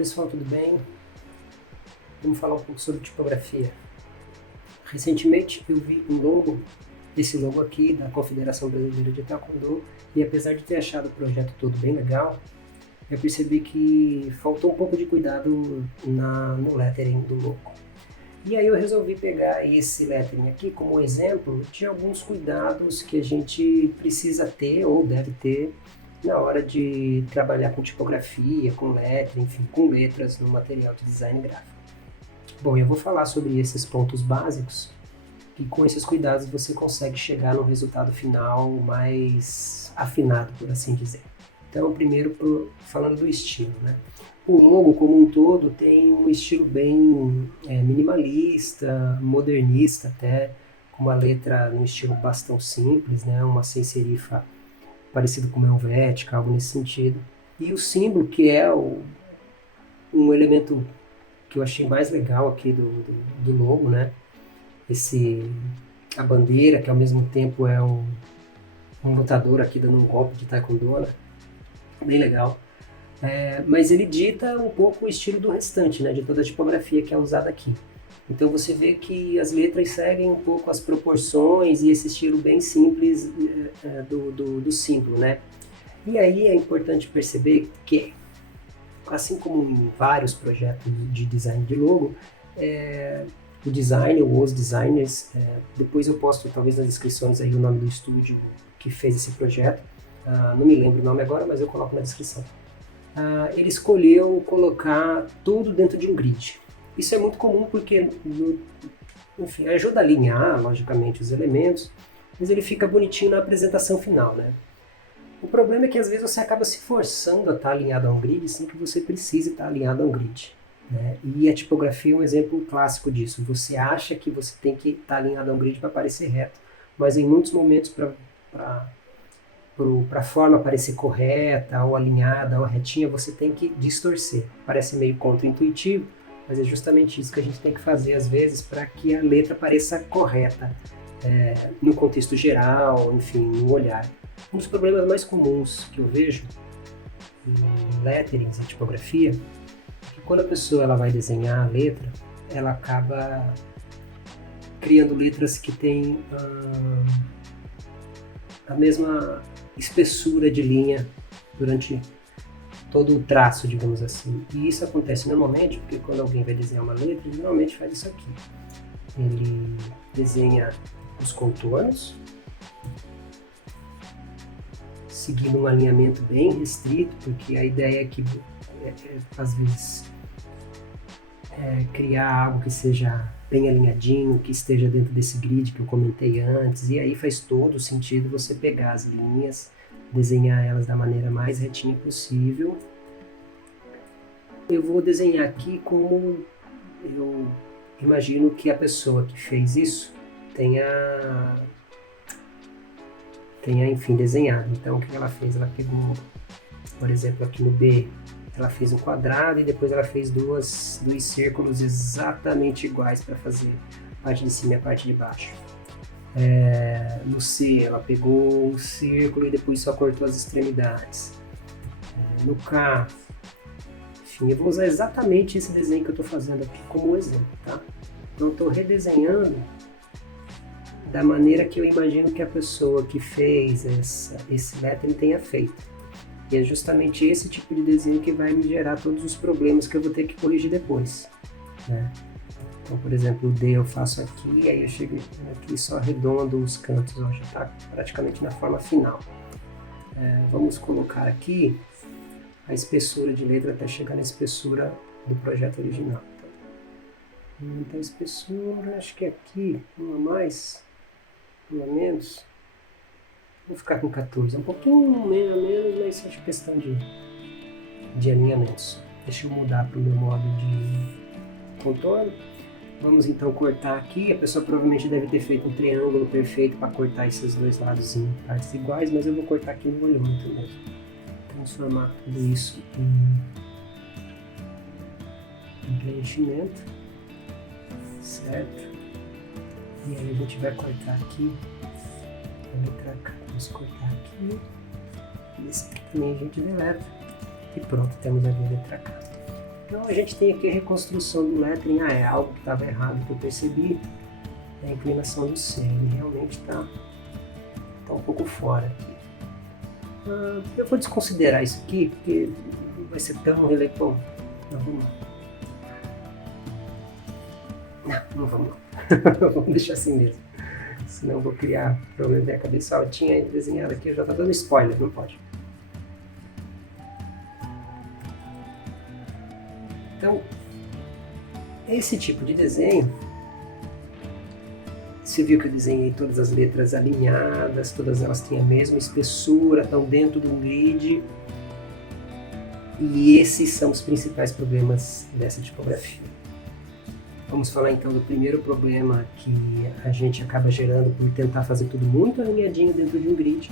pessoal, tudo bem? Vamos falar um pouco sobre tipografia. Recentemente eu vi um logo, esse logo aqui da Confederação Brasileira de Taekwondo, e apesar de ter achado o projeto todo bem legal, eu percebi que faltou um pouco de cuidado no lettering do logo. E aí eu resolvi pegar esse lettering aqui como exemplo de alguns cuidados que a gente precisa ter ou deve ter na hora de trabalhar com tipografia, com lettering, enfim, com letras no material de design gráfico. Bom, eu vou falar sobre esses pontos básicos e com esses cuidados você consegue chegar no resultado final mais afinado, por assim dizer. Então, primeiro falando do estilo, né? O logo como um todo tem um estilo bem minimalista, modernista até, com uma letra no estilo bastão simples, né? Uma sem serifa parecido com uma helvética, algo nesse sentido. E o símbolo, que é um elemento que eu achei mais legal aqui do logo, né? A bandeira, que ao mesmo tempo é um lutador aqui dando um golpe de taekwondo, né? Bem legal. Mas ele dita um pouco o estilo do restante, né? De toda a tipografia que é usada aqui. Então você vê que as letras seguem um pouco as proporções e esse estilo bem simples do símbolo, né? E aí é importante perceber que, assim como em vários projetos de design de logo, o designer ou os designers, depois eu posto talvez nas descrições aí o nome do estúdio que fez esse projeto, não me lembro o nome agora, mas eu coloco na descrição. Ele escolheu colocar tudo dentro de um grid. Isso é muito comum porque, enfim, ajuda a alinhar, logicamente, os elementos, mas ele fica bonitinho na apresentação final, né? O problema é que às vezes você acaba se forçando a estar alinhado a um grid sem que você precise estar alinhado a um grid, né? E a tipografia é um exemplo clássico disso. Você acha que você tem que estar alinhado a um grid para parecer reto, mas em muitos momentos para a forma parecer correta, ou alinhada, ou retinha, você tem que distorcer. Parece meio contra-intuitivo, mas é justamente isso que a gente tem que fazer às vezes para que a letra pareça correta no contexto geral, enfim, no olhar. Um dos problemas mais comuns que eu vejo em letterings, em tipografia, é que quando a pessoa ela vai desenhar a letra, ela acaba criando letras que têm a mesma espessura de linha durante todo o traço, digamos assim. E isso acontece normalmente porque quando alguém vai desenhar uma letra, ele normalmente faz isso aqui. Ele desenha os contornos, seguindo um alinhamento bem restrito, porque a ideia é que, às vezes, criar algo que seja bem alinhadinho, que esteja dentro desse grid que eu comentei antes, e aí faz todo sentido você pegar as linhas, desenhar elas da maneira mais retinha possível. Eu vou desenhar aqui como eu imagino que a pessoa que fez isso tenha enfim, desenhado. Então, o que ela fez? Ela pegou, por exemplo, aqui no B, ela fez um quadrado e depois ela fez dois círculos exatamente iguais para fazer a parte de cima e a parte de baixo. No C, ela pegou um círculo e depois só cortou as extremidades. No K, enfim, eu vou usar exatamente esse desenho que eu estou fazendo aqui como exemplo, tá? Então, eu estou redesenhando da maneira que eu imagino que a pessoa que fez esse lettering tenha feito. E é justamente esse tipo de desenho que vai me gerar todos os problemas que eu vou ter que corrigir depois, né? Então, por exemplo, o D eu faço aqui, aí eu chego aqui e só arredondo os cantos, ó, já está praticamente na forma final. Vamos colocar aqui a espessura de letra até chegar na espessura do projeto original. Então, a espessura, acho que aqui, uma a mais, uma a menos. Vou ficar com 14, um pouquinho menos, mas acho questão de alinhamentos. Deixa eu mudar para o meu modo de contorno. Vamos então cortar aqui. A pessoa provavelmente deve ter feito um triângulo perfeito para cortar esses dois lados em partes iguais, mas eu vou cortar aqui no olhômetro mesmo. Transformar tudo isso em preenchimento, certo? E aí a gente vai cortar aqui a letra K. Vamos cortar aqui. Esse aqui também a gente deleta. E pronto, temos ali a letra K. Então a gente tem aqui a reconstrução do lettering, é algo que estava errado que eu percebi, é a inclinação do C, ele realmente está um pouco fora aqui. Eu vou desconsiderar isso aqui, porque não vai ser tão relevante. Não, vamos lá. Não vamos lá. Vamos deixar assim mesmo. Senão eu vou criar problema na minha cabeça. Eu tinha desenhado aqui, eu já tá dando spoiler, não pode. Então, esse tipo de desenho, você viu que eu desenhei todas as letras alinhadas, todas elas têm a mesma espessura, estão dentro de um grid. E esses são os principais problemas dessa tipografia. Vamos falar então do primeiro problema que a gente acaba gerando por tentar fazer tudo muito alinhadinho dentro de um grid,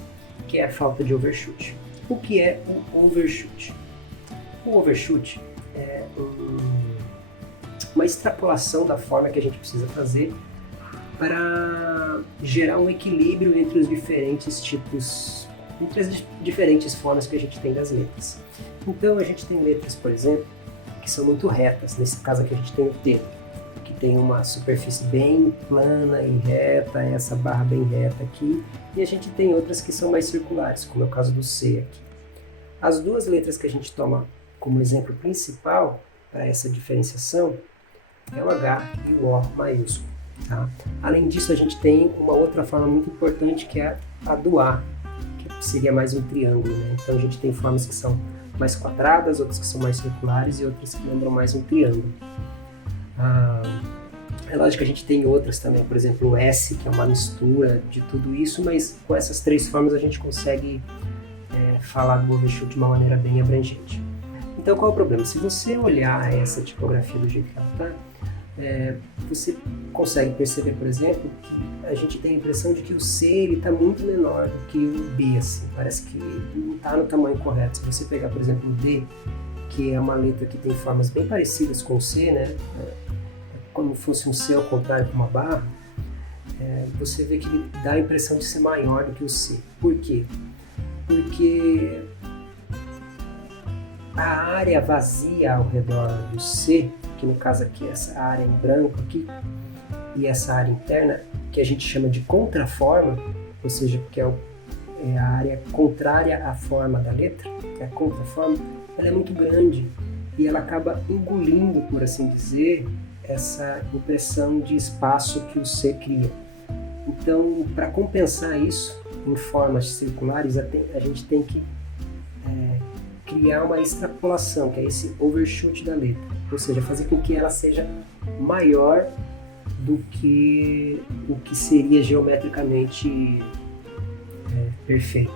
que é a falta de overshoot. O que é um overshoot? O overshoot é uma extrapolação da forma que a gente precisa fazer para gerar um equilíbrio entre os diferentes tipos, entre as diferentes formas que a gente tem das letras. Então a gente tem letras, por exemplo, que são muito retas. Nesse caso aqui a gente tem o T, que tem uma superfície bem plana e reta, essa barra bem reta aqui, e a gente tem outras que são mais circulares, como é o caso do C aqui. As duas letras que a gente toma como exemplo principal para essa diferenciação é o H e o O maiúsculo. Tá? Além disso, a gente tem uma outra forma muito importante que é a do A, que seria mais um triângulo, né? Então a gente tem formas que são mais quadradas, outras que são mais circulares e outras que lembram mais um triângulo. É lógico que a gente tem outras também, por exemplo o S, que é uma mistura de tudo isso, mas com essas três formas a gente consegue falar do overshoot de uma maneira bem abrangente. Então qual é o problema? Se você olhar essa tipografia do jeito que ela está, você consegue perceber, por exemplo, que a gente tem a impressão de que o C está muito menor do que o B, assim, parece que não está no tamanho correto. Se você pegar, por exemplo, o D, que é uma letra que tem formas bem parecidas com o C, né, como fosse um C ao contrário com uma barra, você vê que ele dá a impressão de ser maior do que o C. Por quê? Porque a área vazia ao redor do C, que no caso aqui é essa área em branco aqui, e essa área interna, que a gente chama de contraforma, ou seja, que é a área contrária à forma da letra, é a contraforma, ela é muito grande e ela acaba engolindo, por assim dizer, essa impressão de espaço que o C cria. Então, para compensar isso, em formas circulares, a gente tem que criar uma extrapolação, que é esse overshoot da letra, ou seja, fazer com que ela seja maior do que o que seria geometricamente perfeito.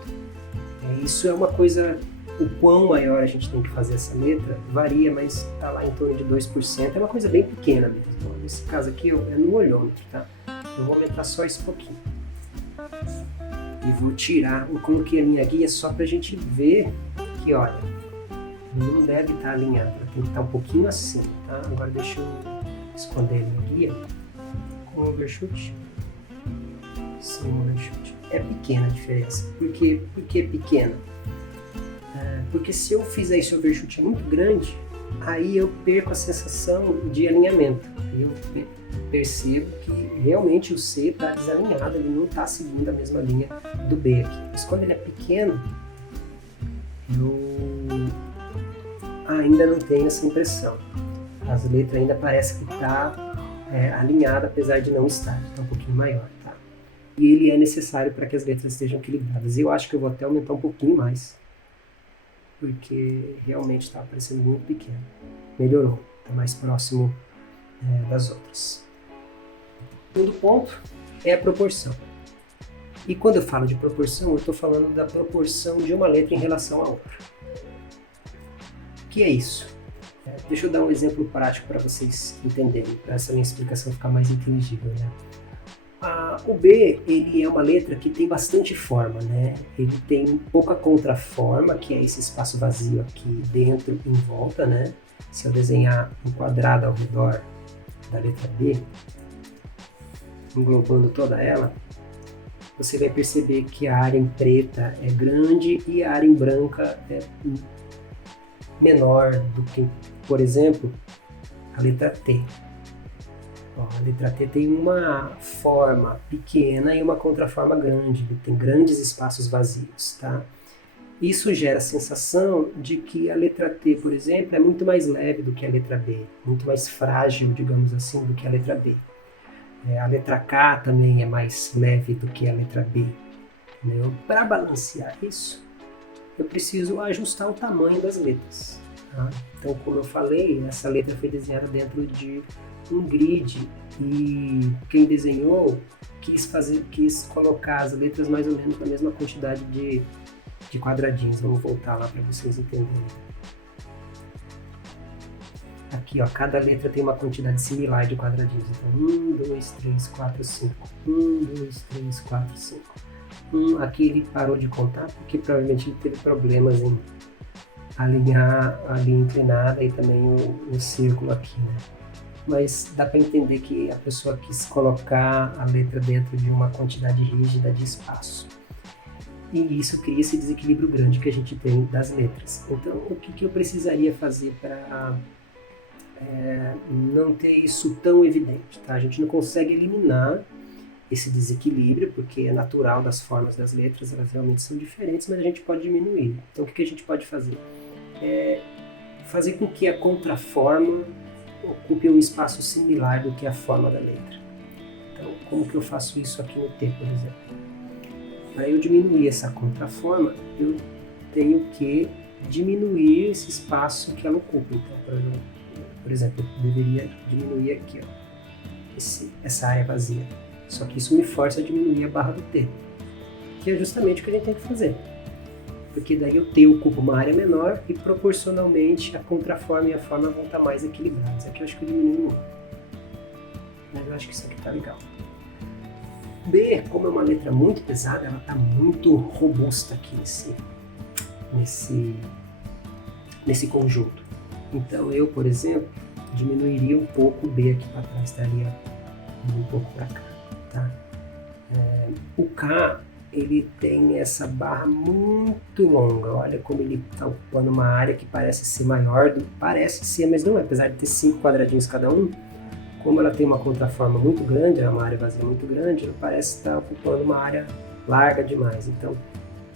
Isso é uma coisa, o quão maior a gente tem que fazer essa letra varia, mas está lá em torno de 2%, é uma coisa bem pequena mesmo. Então, nesse caso aqui é no olhômetro, tá? Eu vou aumentar só esse pouquinho. E vou tirar, eu coloquei a minha guia só para a gente ver que, olha, não deve estar alinhado, tem que estar um pouquinho assim, tá? Agora deixa eu esconder a minha guia com o overshoot. Sem o overshoot. É pequena a diferença. Por que é pequena? Porque se eu fizer esse overshoot muito grande, aí eu perco a sensação de alinhamento. Eu percebo que realmente o C está desalinhado, ele não está seguindo a mesma linha do B aqui. Mas quando ele é pequeno, eu ainda não tenho essa impressão. As letras ainda parece que está alinhada, apesar de não estar. Está um pouquinho maior, tá? E ele é necessário para que as letras estejam equilibradas. Eu acho que eu vou até aumentar um pouquinho mais, porque realmente está parecendo muito pequeno. Melhorou, está mais próximo das outras. O segundo ponto é a proporção. E quando eu falo de proporção, eu estou falando da proporção de uma letra em relação à outra. O que é isso? Deixa eu dar um exemplo prático para vocês entenderem, para essa minha explicação ficar mais inteligível, né? O B, ele é uma letra que tem bastante forma, né? Ele tem pouca contraforma, que é esse espaço vazio aqui dentro e em volta, né? Se eu desenhar um quadrado ao redor da letra B, englobando toda ela, você vai perceber que a área em preta é grande e a área em branca é menor do que, por exemplo, a letra T. Ó, a letra T tem uma forma pequena e uma contraforma grande, tem grandes espaços vazios, tá? Isso gera a sensação de que a letra T, por exemplo, é muito mais leve do que a letra B, muito mais frágil, digamos assim, do que a letra B. A letra K também é mais leve do que a letra B. Para balancear isso, eu preciso ajustar o tamanho das letras. Tá? Então, como eu falei, essa letra foi desenhada dentro de um grid e quem desenhou quis colocar as letras mais ou menos na mesma quantidade de quadradinhos. Vamos voltar lá para vocês entenderem. Aqui, ó, cada letra tem uma quantidade similar de quadradinhos. Então, 1, 2, 3, 4, 5. 1, 2, 3, 4, 5. Aqui ele parou de contar porque provavelmente ele teve problemas em alinhar a linha inclinada e também o círculo aqui, né? Mas dá para entender que a pessoa quis colocar a letra dentro de uma quantidade rígida de espaço. E isso cria esse desequilíbrio grande que a gente tem das letras. Então, o que eu precisaria fazer para não ter isso tão evidente? Tá? A gente não consegue eliminar esse desequilíbrio, porque é natural das formas das letras, elas realmente são diferentes, mas a gente pode diminuir. Então, o que a gente pode fazer? Fazer com que a contraforma ocupe um espaço similar do que a forma da letra. Então, como que eu faço isso aqui no T, por exemplo? Para eu diminuir essa contraforma, eu tenho que diminuir esse espaço que ela ocupa. Então, por exemplo, eu deveria diminuir aqui, ó, essa área vazia. Só que isso me força a diminuir a barra do T, que é justamente o que a gente tem que fazer. Porque daí o T ocupa uma área menor e proporcionalmente a contraforma e a forma vão estar mais equilibradas. Aqui eu acho que eu diminui muito, mas eu acho que isso aqui tá legal. B, como é uma letra muito pesada, ela está muito robusta aqui nesse conjunto. Então eu, por exemplo, diminuiria um pouco o B aqui para trás, estaria um pouco para cá. Tá? O K, ele tem essa barra muito longa, olha como ele está ocupando uma área que parece ser maior, parece ser, mas não é, apesar de ter 5 quadradinhos cada um. Como ela tem uma contraforma muito grande, é uma área vazia muito grande, ela parece estar ocupando uma área larga demais. Então,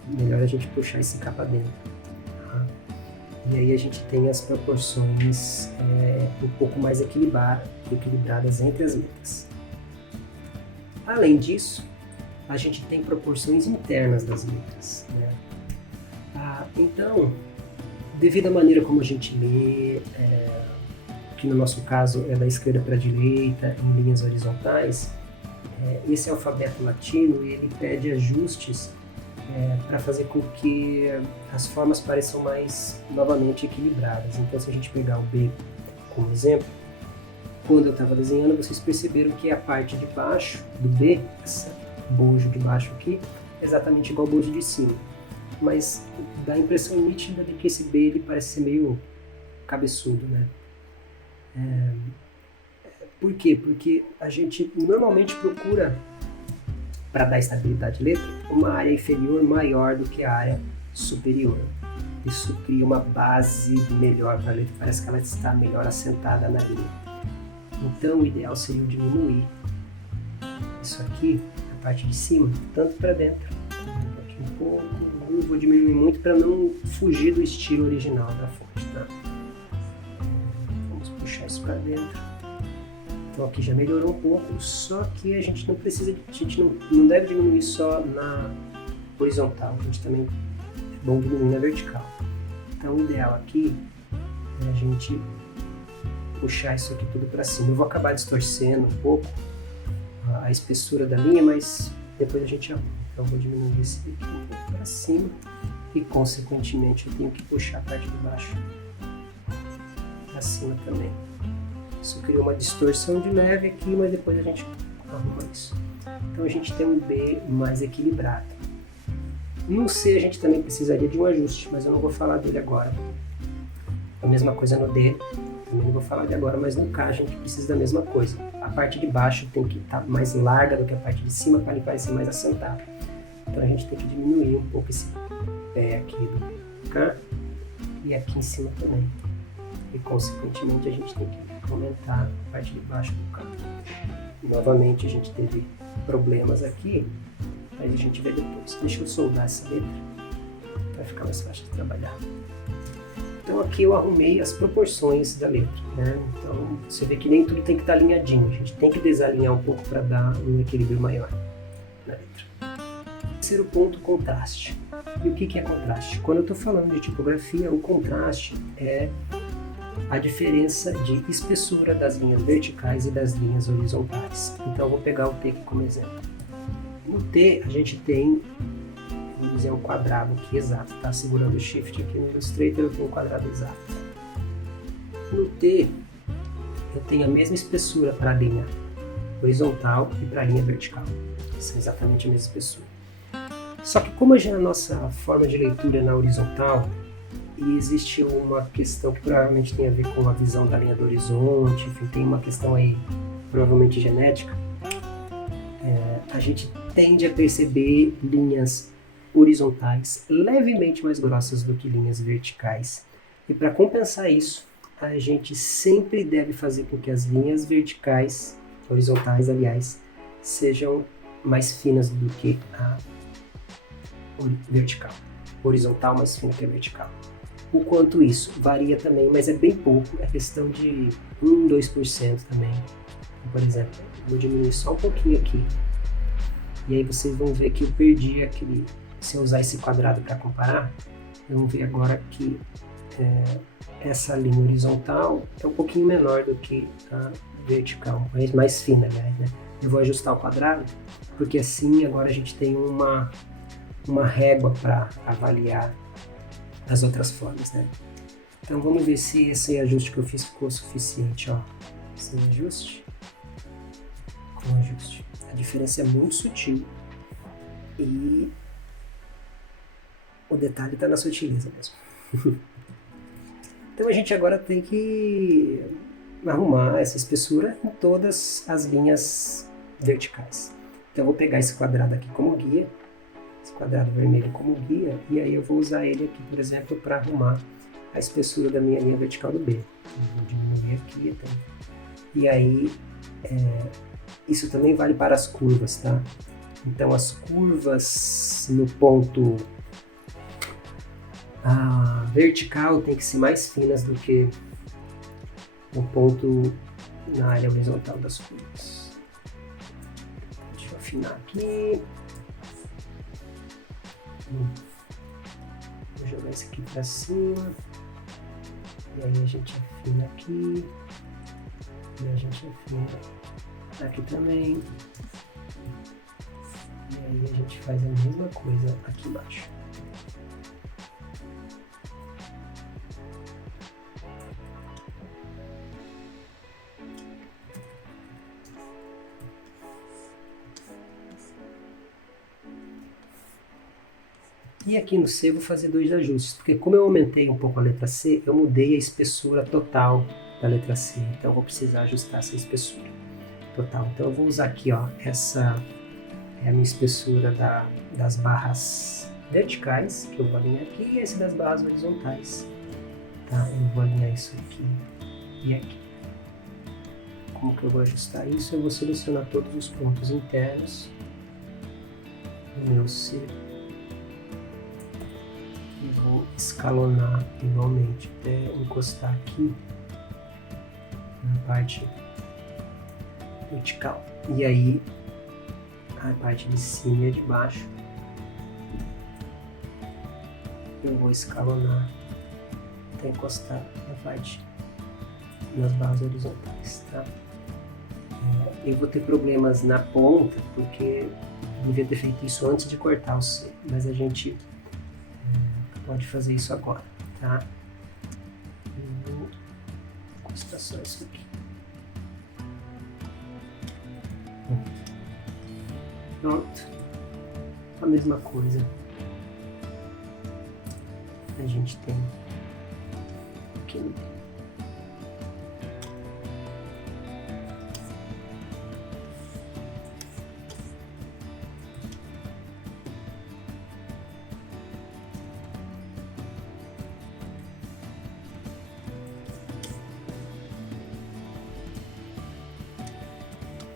melhor a gente puxar esse K para dentro. Tá? E aí a gente tem as proporções um pouco mais equilibradas entre as letras. Além disso, a gente tem proporções internas das letras. Né? Então, devido à maneira como a gente lê, que no nosso caso é da esquerda para a direita, em linhas horizontais, esse alfabeto latino ele pede ajustes para fazer com que as formas pareçam mais novamente equilibradas. Então, se a gente pegar o B como exemplo, quando eu estava desenhando, vocês perceberam que a parte de baixo do B, esse bojo de baixo aqui, é exatamente igual ao bojo de cima. Mas dá a impressão nítida de que esse B ele parece ser meio cabeçudo, né? Por quê? Porque a gente normalmente procura, para dar estabilidade à letra, uma área inferior maior do que a área superior. Isso cria uma base melhor para a letra, parece que ela está melhor assentada na linha. Então o ideal seria diminuir isso aqui, a parte de cima, tanto para dentro. Aqui um pouco, não vou diminuir muito para não fugir do estilo original da fonte, tá? Puxar isso para dentro. Então aqui já melhorou um pouco, só que a gente não deve diminuir só na horizontal, a gente também é bom diminuir na vertical. Então o ideal aqui é a gente puxar isso aqui tudo para cima. Eu vou acabar distorcendo um pouco a espessura da linha, mas depois a gente arruma. Então eu vou diminuir esse aqui um pouco para cima e consequentemente eu tenho que puxar a parte de baixo para cima também. Isso cria uma distorção de leve aqui, mas depois a gente arruma isso. Então a gente tem um B mais equilibrado. No C a gente também precisaria de um ajuste, mas eu não vou falar dele agora. A mesma coisa no D, também não vou falar de agora, mas no K a gente precisa da mesma coisa. A parte de baixo tem que estar mais larga do que a parte de cima para ele parecer mais assentado. Então a gente tem que diminuir um pouco esse pé aqui do K e aqui em cima também. E consequentemente a gente tem que aumentar a parte de baixo do carro. Novamente a gente teve problemas aqui, mas a gente vê depois. Deixa eu soldar essa letra para ficar mais fácil de trabalhar. Então aqui eu arrumei as proporções da letra, né? Então você vê que nem tudo tem que estar alinhadinho, a gente tem que desalinhar um pouco para dar um equilíbrio maior na letra. Terceiro ponto, contraste. E o que é contraste? Quando eu estou falando de tipografia, o contraste é a diferença de espessura das linhas verticais e das linhas horizontais. Então eu vou pegar o T aqui como exemplo. No T a gente tem, vou dizer, um quadrado aqui exato, tá? Segurando o Shift aqui no Illustrator eu tenho um quadrado exato. No T eu tenho a mesma espessura para a linha horizontal e para a linha vertical. São exatamente a mesma espessura. Só que como a nossa forma de leitura é na horizontal, e existe uma questão que provavelmente tem a ver com a visão da linha do horizonte, enfim, tem uma questão aí provavelmente genética, a gente tende a perceber linhas horizontais levemente mais grossas do que linhas verticais. E para compensar isso, a gente sempre deve fazer com que as linhas verticais, horizontais aliás, sejam mais finas do que a vertical. Horizontal mais fina que a vertical. O quanto isso varia também, mas é bem pouco, é questão de 1, 2% também. Por exemplo, vou diminuir só um pouquinho aqui. E aí vocês vão ver que eu perdi aquele... Se eu usar esse quadrado para comparar, vamos ver agora que essa linha horizontal é um pouquinho menor do que a vertical, mas mais fina, aliás, né? Eu vou ajustar o quadrado, porque assim agora a gente tem uma régua para avaliar as outras formas, né? Então vamos ver se esse ajuste que eu fiz ficou suficiente, ó. Sem ajuste, com ajuste. A diferença é muito sutil e o detalhe está na sutileza mesmo. Então a gente agora tem que arrumar essa espessura em todas as linhas verticais. Então eu vou pegar esse quadrado aqui como guia, esse quadrado vermelho como guia, e aí eu vou usar ele aqui, por exemplo, para arrumar a espessura da minha linha vertical do B. Eu vou diminuir aqui, então. E aí isso também vale para as curvas, tá? Então as curvas no ponto vertical tem que ser mais finas do que o ponto na área horizontal das curvas. Deixa eu afinar aqui. Vou jogar isso aqui para cima. E aí a gente afina aqui. E a gente afina aqui também. E aí a gente faz a mesma coisa aqui embaixo. E aqui no C eu vou fazer 2 ajustes, porque como eu aumentei um pouco a letra C, eu mudei a espessura total da letra C, então eu vou precisar ajustar essa espessura total. Então eu vou usar aqui, ó, essa é a minha espessura das barras verticais, que eu vou alinhar aqui, e esse das barras horizontais, tá? Eu vou alinhar isso aqui e aqui. Como que eu vou ajustar isso? Eu vou selecionar todos os pontos internos do meu C. E vou escalonar igualmente até encostar aqui na parte vertical. E aí a parte de cima e a de baixo eu vou escalonar até encostar na parte nas barras horizontais, tá? Eu vou ter problemas na ponta porque eu devia ter feito isso antes de cortar o C, mas a gente pode fazer isso agora, tá? Eu vou encostar só isso aqui. Pronto. A mesma coisa. A gente tem aqui no meio.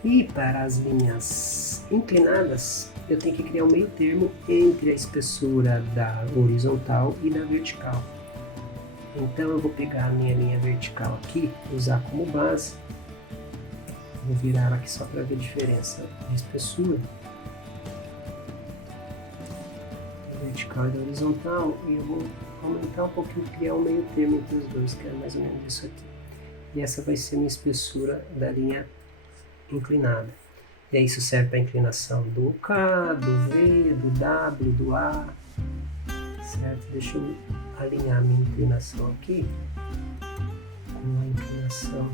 E para as linhas inclinadas, eu tenho que criar um meio termo entre a espessura da horizontal e da vertical. Então eu vou pegar a minha linha vertical aqui, usar como base, vou virar ela aqui só para ver a diferença de espessura, da vertical e da horizontal, e eu vou aumentar um pouquinho, criar um meio termo entre os dois, que é mais ou menos isso aqui. E essa vai ser a minha espessura da linha inclinada. E aí isso serve para a inclinação do K, do V, do W, do A, certo? Deixa eu alinhar a minha inclinação aqui com a inclinação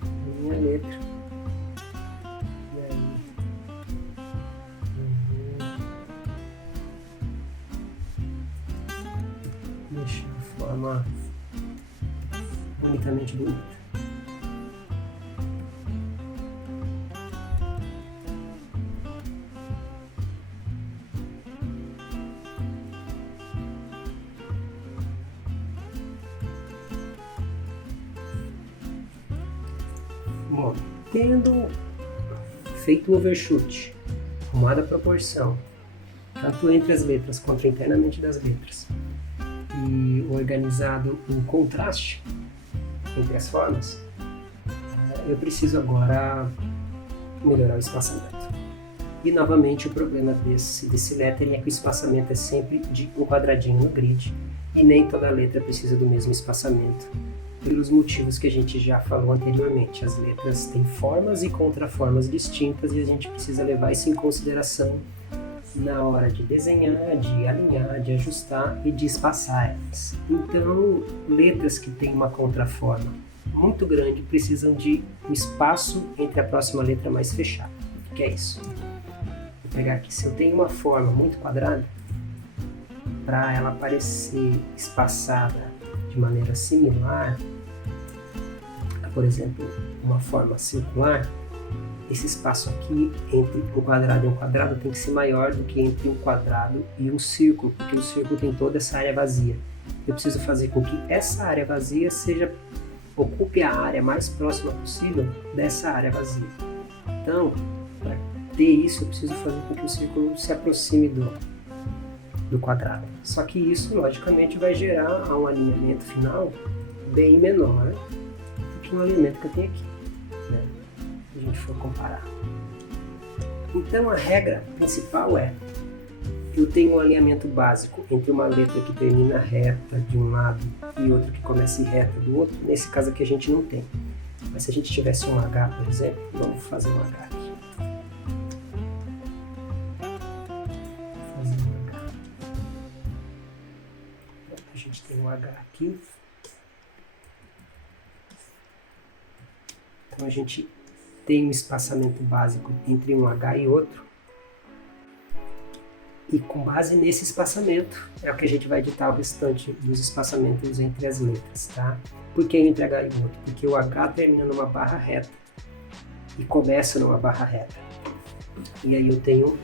da minha letra. E aí eu vou deixar a forma bonitamente bonita. Bom, tendo feito o overshoot, arrumada a proporção, tanto entre as letras quanto internamente das letras, e organizado um contraste entre as formas, eu preciso agora melhorar o espaçamento. E novamente o problema desse lettering é que o espaçamento é sempre de um quadradinho no grid, e nem toda letra precisa do mesmo espaçamento, pelos motivos que a gente já falou anteriormente. As letras têm formas e contraformas distintas e a gente precisa levar isso em consideração na hora de desenhar, de alinhar, de ajustar e de espaçar elas. Então, letras que têm uma contraforma muito grande precisam de um espaço entre a próxima letra mais fechada. O que é isso? Vou pegar aqui, se eu tenho uma forma muito quadrada, para ela parecer espaçada de maneira similar, por exemplo, uma forma circular, esse espaço aqui entre um quadrado e um quadrado tem que ser maior do que entre um quadrado e um círculo, porque o círculo tem toda essa área vazia. Eu preciso fazer com que essa área vazia ocupe a área mais próxima possível dessa área vazia. Então, para ter isso, eu preciso fazer com que o círculo se aproxime do quadrado. Só que isso, logicamente, vai gerar um alinhamento final bem menor do que o alinhamento que eu tenho aqui, né? Se a gente for comparar. Então, a regra principal é: eu tenho um alinhamento básico entre uma letra que termina reta de um lado e outra que começa em reta do outro. Nesse caso aqui a gente não tem. Mas se a gente tivesse um H, por exemplo, vamos fazer um H aqui. A gente tem um H aqui. Então a gente tem um espaçamento básico entre um H e outro. E com base nesse espaçamento é o que a gente vai editar o restante dos espaçamentos entre as letras, tá? Por que entre H e outro? Porque o H termina numa barra reta e começa numa barra reta. E aí eu tenho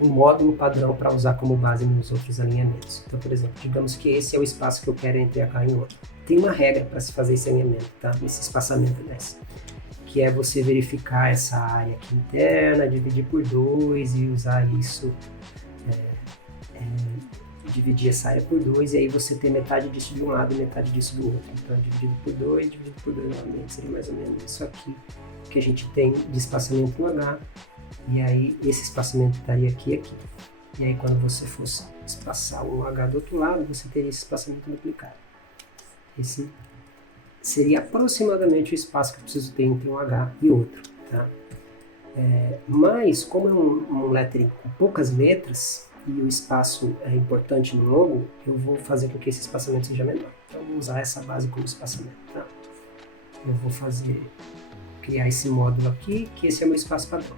um módulo padrão para usar como base nos outros alinhamentos. Então, por exemplo, digamos que esse é o espaço que eu quero entre H e outro. Tem uma regra para se fazer esse alinhamento, tá? Esse espaçamento desse, que é você verificar essa área aqui interna, dividir por 2 e usar isso, dividir essa área por 2, e aí você ter metade disso de um lado e metade disso do outro. Então, dividido por 2 novamente, seria mais ou menos isso aqui que a gente tem de espaçamento no H, e aí esse espaçamento estaria aqui e aqui. E aí quando você fosse espaçar um H do outro lado, você teria esse espaçamento duplicado. Esse seria aproximadamente o espaço que eu preciso ter entre um H e outro, tá? Mas, como é um lettering com poucas letras e o espaço é importante no logo, eu vou fazer com que esse espaçamento seja menor. Então, eu vou usar essa base como espaçamento, tá? Eu vou criar esse módulo aqui, que esse é o meu espaço padrão.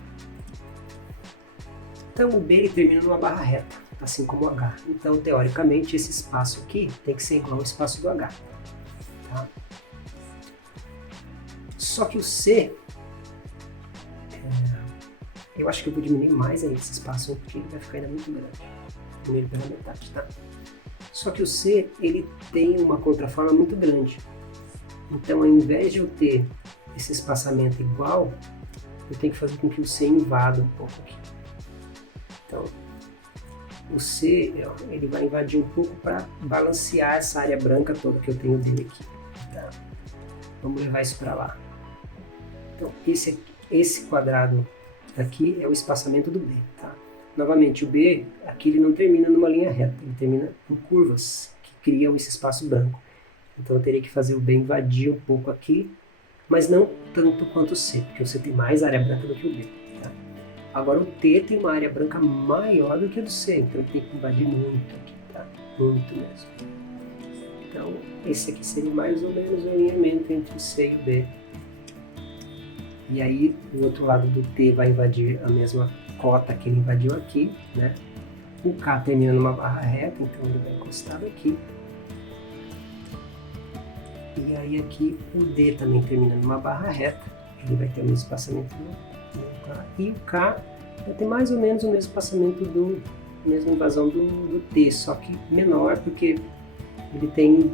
Então, o B ele termina numa barra reta, assim como o H. Então, teoricamente, esse espaço aqui tem que ser igual ao espaço do H, tá? Só que o C, eu acho que eu vou diminuir mais ainda esse espaço, porque ele vai ficar ainda muito grande. Diminuir pela metade, tá? Só que o C, ele tem uma contraforma muito grande. Então, ao invés de eu ter esse espaçamento igual, eu tenho que fazer com que o C invada um pouco aqui. Então, o C, ele vai invadir um pouco para balancear essa área branca toda que eu tenho dele aqui. Tá? Vamos levar isso para lá. Então, esse quadrado aqui é o espaçamento do B. Tá? Novamente, o B, aqui ele não termina numa linha reta, ele termina em curvas que criam esse espaço branco. Então, eu teria que fazer o B invadir um pouco aqui, mas não tanto quanto o C, porque o C tem mais área branca do que o B. Tá? Agora, o T tem uma área branca maior do que a do C, então ele tem que invadir muito aqui, tá? Muito mesmo. Então, esse aqui seria mais ou menos o alinhamento entre o C e o B. E aí, o outro lado do T vai invadir a mesma cota que ele invadiu aqui, né? O K termina numa barra reta, então ele vai encostado aqui. E aí aqui o D também termina numa barra reta, ele vai ter o mesmo espaçamento do K. E o K vai ter mais ou menos o mesmo espaçamento a mesma invasão do T, só que menor, porque ele tem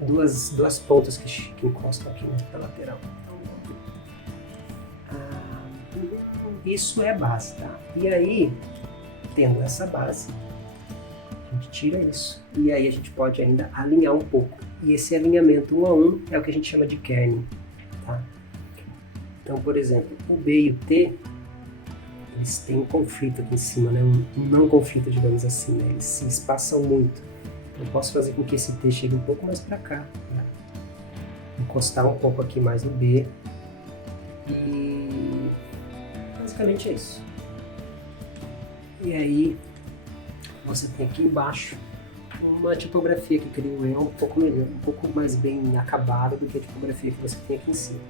duas pontas que encostam aqui, né, na lateral. Isso é a base, tá? E aí, tendo essa base, a gente tira isso. E aí a gente pode ainda alinhar um pouco. E esse alinhamento 1 a 1 é o que a gente chama de kerning, tá? Então, por exemplo, o B e o T, eles têm um conflito aqui em cima, né? Um não conflito, digamos assim, né? Eles se espaçam muito. Então, eu posso fazer com que esse T chegue um pouco mais para cá, né? Encostar um pouco aqui mais no B. E basicamente é isso. E aí, você tem aqui embaixo uma tipografia que creio eu um pouco melhor, um pouco mais bem acabada do que a tipografia que você tem aqui em cima.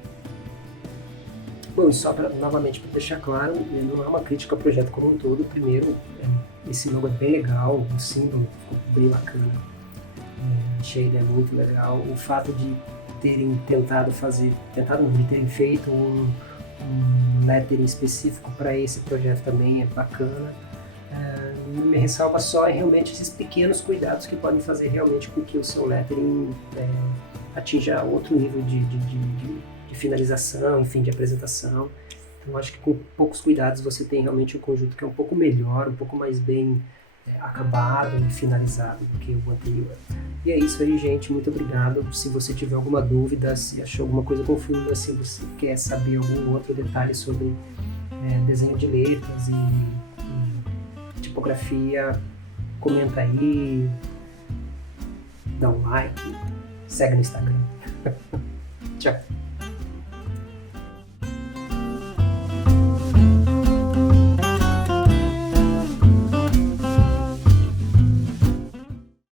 Bom, e só novamente para deixar claro, não é uma crítica ao projeto como um todo. Primeiro, esse logo é bem legal, o símbolo ficou bem bacana, achei ele muito legal. O fato de terem de terem feito um lettering específico para esse projeto também é bacana. Me ressalva só realmente esses pequenos cuidados que podem fazer realmente com que o seu lettering atinja outro nível de finalização, enfim, de apresentação. Então acho que com poucos cuidados você tem realmente um conjunto que é um pouco melhor, um pouco mais bem acabado e finalizado do que o anterior. E é isso aí, gente, muito obrigado. Se você tiver alguma dúvida, se achou alguma coisa confusa, se você quer saber algum outro detalhe sobre desenho de letras e tipografia, comenta aí, dá um like, segue no Instagram. Tchau!